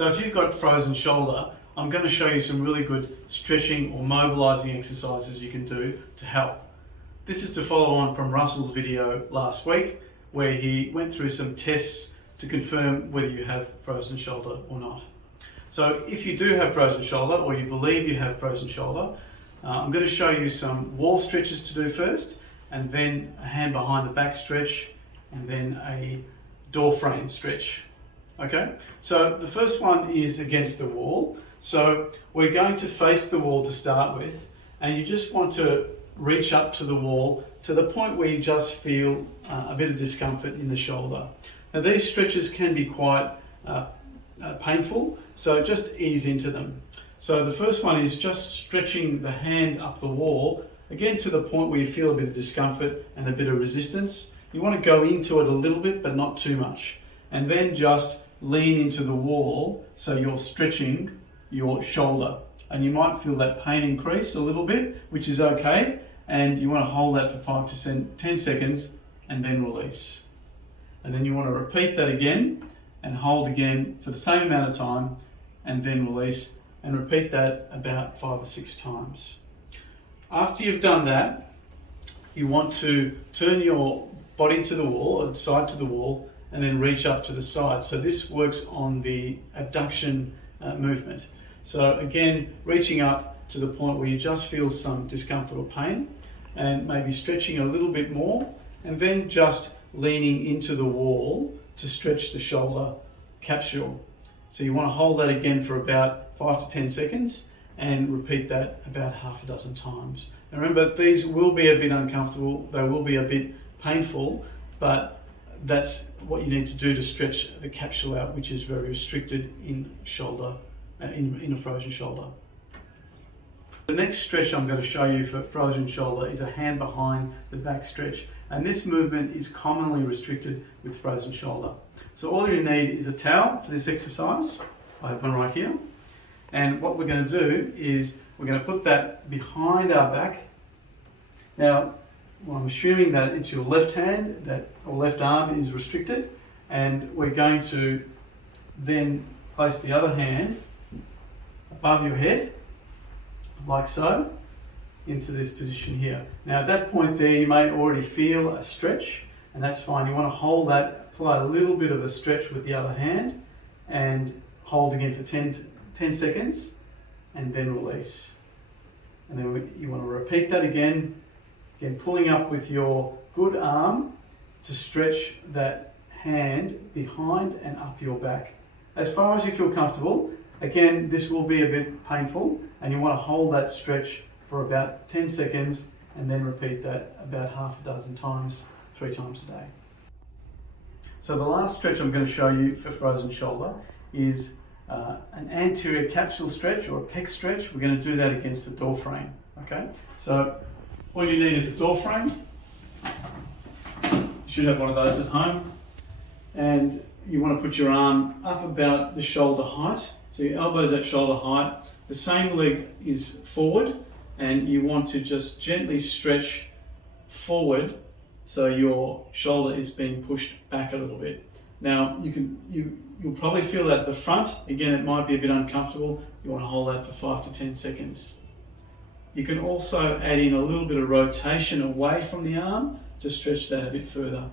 So if you've got frozen shoulder, I'm going to show you some really good stretching or mobilizing exercises you can do to help. This is to follow on from Russell's video last week, where he went through some tests to confirm whether you have frozen shoulder or not. So if you do have frozen shoulder, or you believe you have frozen shoulder, I'm going to show you some wall stretches to do first, and then a hand behind the back stretch, and then a door frame stretch. Okay, so the first one is against the wall. So we're going to face the wall to start with, and you just want to reach up to the wall to the point where you just feel a bit of discomfort in the shoulder. Now these stretches can be quite painful, so just ease into them. So the first one is just stretching the hand up the wall, again to the point where you feel a bit of discomfort and a bit of resistance. You want to go into it a little bit, but not too much. And then just lean into the wall so you're stretching your shoulder. And you might feel that pain increase a little bit, which is okay. And you want to hold that for 5 to 10 seconds and then release. And then you want to repeat that again and hold again for the same amount of time and then release, and repeat that about 5 or 6 times. After you've done that, you want to turn your body to the wall, or side to the wall, and then reach up to the side. So this works on the abduction movement. So again, reaching up to the point where you just feel some discomfort or pain, and maybe stretching a little bit more, and then just leaning into the wall to stretch the shoulder capsule. So you want to hold that again for about 5 to 10 seconds and repeat that about half a dozen times. Now remember, these will be a bit uncomfortable, they will be a bit painful, but that's what you need to do to stretch the capsule out, which is very restricted in shoulder, in a frozen shoulder. The next stretch I'm going to show you for frozen shoulder is a hand behind the back stretch, and this movement is commonly restricted with frozen shoulder. So all you need is a towel for this exercise. I have one right here, and what we're going to do is we're going to put that behind our back. Now, well, I'm assuming that it's your left hand or left arm is restricted, and we're going to then place the other hand above your head, like so, into this position here. Now at that point there, you may already feel a stretch, and that's fine. You want to hold that, apply a little bit of a stretch with the other hand, and hold again for 10 seconds, and then release. And then you want to repeat that again, pulling up with your good arm to stretch that hand behind and up your back. As far as you feel comfortable, again, this will be a bit painful, and you want to hold that stretch for about 10 seconds and then repeat that about half a dozen times, 3 times a day. So the last stretch I'm going to show you for frozen shoulder is an anterior capsule stretch, or a pec stretch. We're going to do that against the door frame. Okay, so all you need is a door frame. You should have one of those at home, and you want to put your arm up about the shoulder height. So your elbow's at shoulder height, the same leg is forward, and you want to just gently stretch forward so your shoulder is being pushed back a little bit. Now you'll probably feel that at the front. Again, it might be a bit uncomfortable. You want to hold that for 5 to 10 seconds. You can also add in a little bit of rotation away from the arm to stretch that a bit further.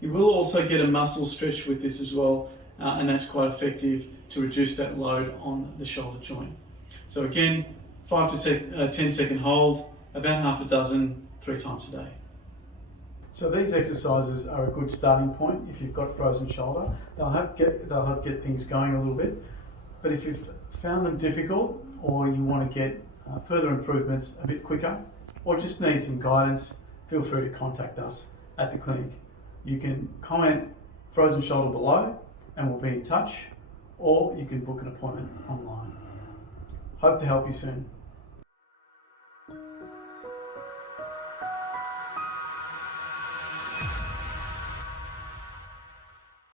You will also get a muscle stretch with this as well, and that's quite effective to reduce that load on the shoulder joint. So again, 5 to 10 second hold, about half a dozen, 3 times a day. So these exercises are a good starting point if you've got frozen shoulder. They'll help get things going a little bit. But if you've found them difficult, or you want to get further improvements a bit quicker, or just need some guidance, feel free to contact us at the clinic. You can comment frozen shoulder below and we'll be in touch, or you can book an appointment online. Hope to help you soon.